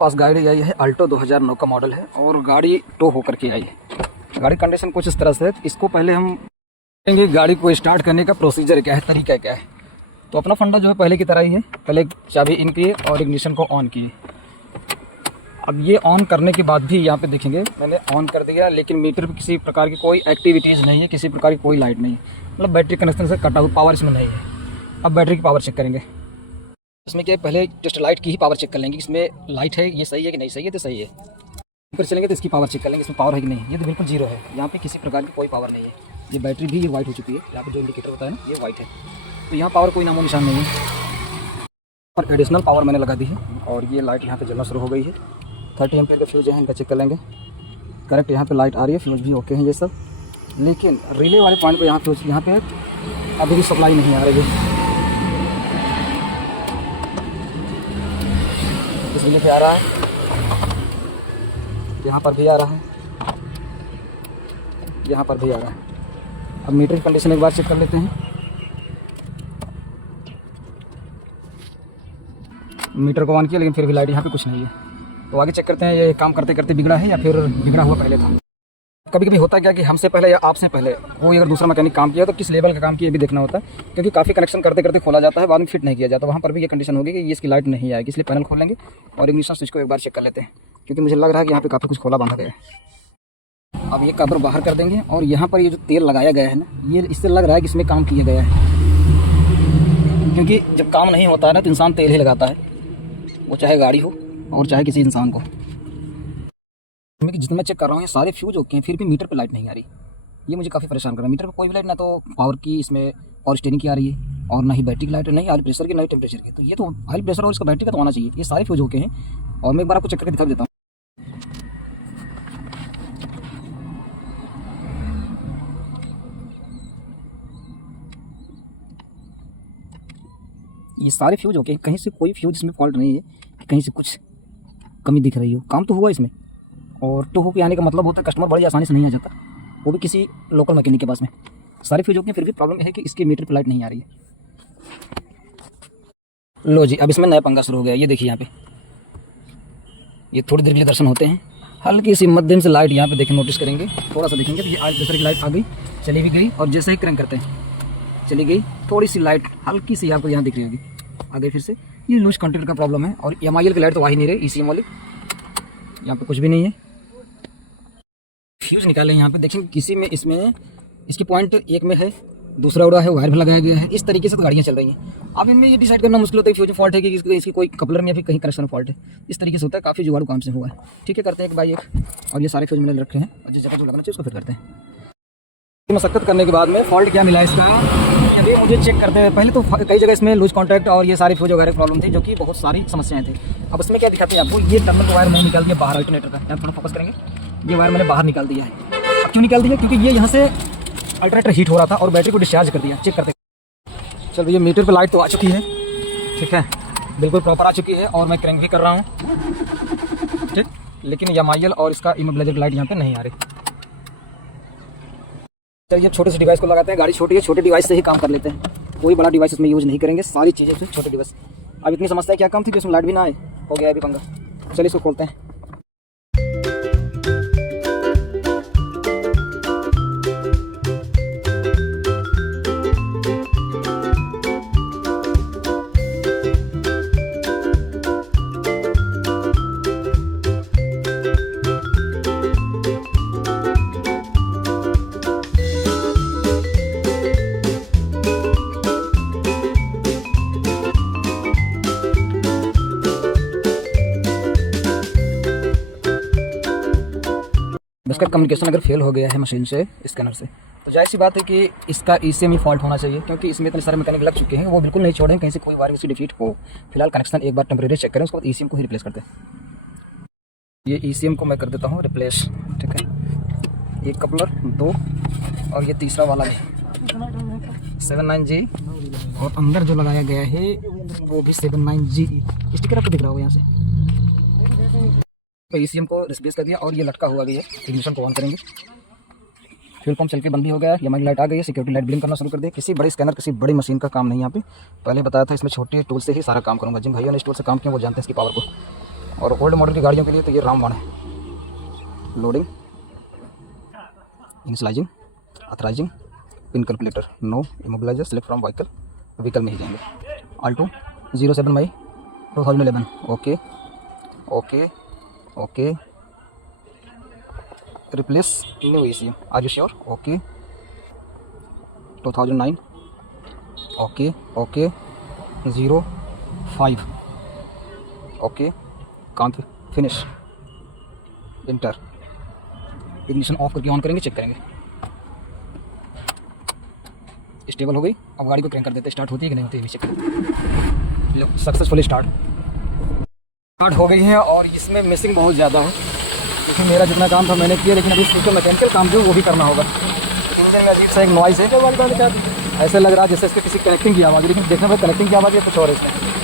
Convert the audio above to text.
पास गाड़ी आई है अल्टो 2009 का मॉडल है और गाड़ी टो होकर के आई है। गाड़ी कंडीशन कुछ इस तरह से है। इसको पहले हम देखेंगे गाड़ी को स्टार्ट करने का प्रोसीजर क्या है, तरीका क्या है। तो अपना फंडा जो है पहले की तरह ही है, पहले चाबी इन किए और इग्निशन को ऑन किए। अब ये ऑन करने के बाद भी यहाँ पे देखेंगे मैंने ऑन कर दिया, लेकिन मीटर पर किसी प्रकार की कोई एक्टिविटीज़ नहीं है, किसी प्रकार की कोई लाइट नहीं है, मतलब बैटरी कनेक्शन से कटा हुआ, पावर इसमें नहीं है। अब बैटरी की पावर चेक करेंगे। इसमें क्या पहले जस्ट लाइट की ही पावर चेक कर लेंगे, इसमें लाइट है ये सही है कि नहीं सही है, तो सही है। फिर चलेंगे तो इसकी पावर चेक कर लेंगे, इसमें पावर है कि नहीं। ये तो बिल्कुल जीरो है, यहाँ पे किसी प्रकार की कोई पावर नहीं है। ये बैटरी भी ये वाइट हो चुकी है, यहाँ पे जो इंडिकेटर होता है ना ये वाइट है, तो यहाँ पावर कोई नामो निशान नहीं है। और एडिशनल पावर मैंने लगा दी है और ये लाइट यहाँ पे जलना शुरू हो गई है। 30 एम्पीयर का फ्यूज है, इनका चेक कर लेंगे। करेक्ट यहाँ पे लाइट आ रही है, फ्यूज भी ओके हैं ये सब, लेकिन रिले वाले पॉइंट पे यहाँ फ्यूज यहाँ पे अभी भी सप्लाई नहीं आ रही है। इस रिले पे आ रहा है, यहाँ पर भी आ रहा है, यहाँ पर भी आ रहा है। अब मीटर की कंडीशन एक बार चेक कर लेते हैं। मीटर को ऑन किया लेकिन फिर भी लाइट यहाँ पे कुछ नहीं है, तो आगे चेक करते हैं ये काम करते करते बिगड़ा है या फिर बिगड़ा हुआ पहले था। कभी कभी होता है क्या कि हमसे पहले या आपसे पहले कोई अगर दूसरा मैकेनिक काम किया तो किस लेवल का काम किया ये भी देखना होता है, क्योंकि काफ़ी कनेक्शन करते करते खोला जाता है, बाद में फिट नहीं किया जाता। वहाँ पर भी ये कंडीशन होगी कि ये इसकी लाइट नहीं आएगी, इसलिए पैनल खोलेंगे और इग्निशन स्विच को एक बार चेक कर लेते हैं, क्योंकि मुझे लग रहा है कि यहाँ पे काफ़ी कुछ खोला बांधा गया है। अब ये कवर बाहर कर देंगे और यहाँ पर ये जो तेल लगाया गया है ना, ये इससे लग रहा है कि इसमें काम किया गया है, क्योंकि जब काम नहीं होता है ना तो इंसान तेल ही लगाता है, वो चाहे गाड़ी हो और चाहे किसी इंसान को। जितना मैं चेक कर रहा हूँ ये सारे फ्यूज ओके हैं, फिर भी मीटर पे लाइट नहीं आ रही। ये मुझे काफ़ी परेशान कर रहा है। मीटर पे कोई भी लाइट ना तो पावर की, इसमें पावर स्टीयरिंग की आ रही है और ना ही बैटरी की लाइट है, नहीं ऑयल प्रेशर की, नहीं टेम्परेचर की। तो ये तो ऑयल प्रेशर और इसका बैटरी का तो आना चाहिए। ये सारे फ्यूज ओके हैं और मैं एक बार आपको चेक करके दिखा देता हूँ। ये सारे फ्यूज ओके हैं, कहीं से कोई फ्यूज इसमें फॉल्ट नहीं है कि कहीं से कुछ कमी दिख रही हो। काम तो हुआ इसमें, और टू हो के आने का मतलब होता है कस्टमर बड़ी आसानी से नहीं आ जाता, वो भी किसी लोकल मैकेनिक के पास में। सारे फ्यूज ओके हैं, फिर भी प्रॉब्लम है कि इसके मीटर पर लाइट नहीं आ रही है। लो जी, अब इसमें नया पंगा शुरू हो गया। ये देखिए यहाँ पे ये थोड़ी देर के लिए दर्शन होते हैं, हल्की सी मध्यम से लाइट यहाँ पे देखें, नोटिस करेंगे, थोड़ा सा देखेंगे तो ये ऑयल प्रेशर की लाइट आ गई, चली भी गई, और जैसे ही क्रैंक करते हैं चली गई, थोड़ी सी लाइट हल्की सी आपको यहाँ दिख रही होगी, आ गई फिर से। ये लूज कंट्रोल का प्रॉब्लम है। और MIL की लाइट तो आ ही नहीं रही, ECM वाली, यहाँ पे कुछ भी नहीं है। फ्यूज निकालें, यहाँ पे देखेंगे किसी में इसमें इसकी पॉइंट एक में है, दूसरा उड़ा है, वायर भी लगाया गया है। इस तरीके से तो गाड़ियाँ चल रही हैं। अब इनमें ये डिसाइड करना मुश्किल होता है फ्यूज फॉल्ट है कि इसकी कोई कपलर में या फिर कहीं कनेक्शन फॉल्ट है। इस तरीके से होता है, काफ़ी जुगाड़ू काम से हुआ है। ठीक है, करते हैं एक बाई एक, और ये सारे फ्यूज मैंने रखे हैं और जिस जगह जो लगना चाहिए उसको फिर करते हैं। मशक्कत करने के बाद में फॉल्ट क्या मिला इसका, अभी मुझे चेक करते हैं। पहले तो कई जगह इसमें लूज कॉन्टैक्ट और ये सारी फ्यूज वगैरह प्रॉब्लम थी, जो कि बहुत सारी समस्याएं थी। अब इसमें क्या दिखाते हैं आपको, ये टर्मिनल वायर मैंने निकाल दिया बाहर अल्टरनेटर का, यहाँ थोड़ा फोकस करेंगे, ये वायर मैंने बाहर निकाल दिया है। अब क्यों निकाल दिया, क्योंकि ये यहाँ से अल्टरनेटर हीट हो रहा था और बैटरी को डिस्चार्ज कर दिया। चेक करते हैं। चलो, ये मीटर पर लाइट तो आ चुकी है, ठीक है, बिल्कुल प्रॉपर आ चुकी है, और मैं क्रैंक भी कर रहा हूँ, ठीक, लेकिन MIL और इसका इमोबिलाइजर लाइट यहाँ पे नहीं आ रही। चलिए छोटे से डिवाइस को लगाते हैं, गाड़ी छोटी है, छोटे डिवाइस से ही काम कर लेते हैं, कोई बड़ा डिवाइस इसमें यूज़ नहीं करेंगे, सारी चीज़ें उसमें छोटे डिवाइस। अब इतनी समस्या क्या काम थी कि उसमें लाइट भी ना आए, हो गया अभी पंगा। चलिए इसको खोलते हैं। इसका कम्युनिकेशन अगर फेल हो गया है मशीन से, स्कैनर से, तो जाहिर सी बात है कि इसका ECM ही फॉल्ट होना चाहिए, क्योंकि इसमें इतने सारे मैकेनिक लग चुके हैं, वो बिल्कुल नहीं छोड़ें कहीं से कोई वायर उसी डिफीट हो। फिलहाल कनेक्शन एक बार टेम्परेरी चेक करें, उसके बाद ECM को ही रिप्लेस करते हैं। ये ECM को मैं कर देता हूँ रिप्लेस, ठीक है। एक कपलर 2 और ये तीसरा वाला भी 79G, और अंदर जो लगाया गया है वो भी 79G। स्टिकर आपको दिख रहा होगा यहाँ से। तो ECM को रिप्लेस कर दिया और ये लटका हुआ गया है। इग्निशन को ऑन करेंगे, फ्यूल पंप चल के बंद भी हो गया है, MIL लाइट आ गई है, सिक्योरिटी लाइट ब्लिंक करना शुरू कर दिया। किसी बड़े स्कैनर, किसी बड़ी मशीन का काम नहीं यहाँ पे। पहले बताया था इसमें छोटे टूल से ही सारा काम करूँगा। जिन भाइयों ने इस टूल से काम किया वो जानते हैं इसकी पावर को। और ओल्ड मॉडल की गाड़ियों के लिए तो ये रामबाण है। Loading, initializing, authorizing, pin calculator, no, immobilizer, select from vehicle, vehicle में ही जाएंगे। आल्टो 07 मई 2011, okay okay okay. Replace new ECU, are you sure, okay. 2009, okay okay. 05, okay. काम फिनिश, इंटर। इग्निशन ऑफ करके ऑन करेंगे, चेक करेंगे। Stable हो गई। अब गाड़ी को क्रैंक कर देते हैं, स्टार्ट होती है कि नहीं होती है, चेक करें। लो, सक्सेसफुली स्टार्ट हो गई है। और इसमें मिसिंग बहुत ज़्यादा है, क्योंकि मेरा जितना काम था मैंने किया, लेकिन अभी इसको मैकेनिकल काम जो वो भी करना होगा। इंजन में अजीब सा एक नॉइज़ है, ऐसे लग रहा है जैसे इसके किसी कनेक्टिंग की आवाज़ है, लेकिन देखने में कनेक्टिंग की आवाज़ है कुछ और है इसमें।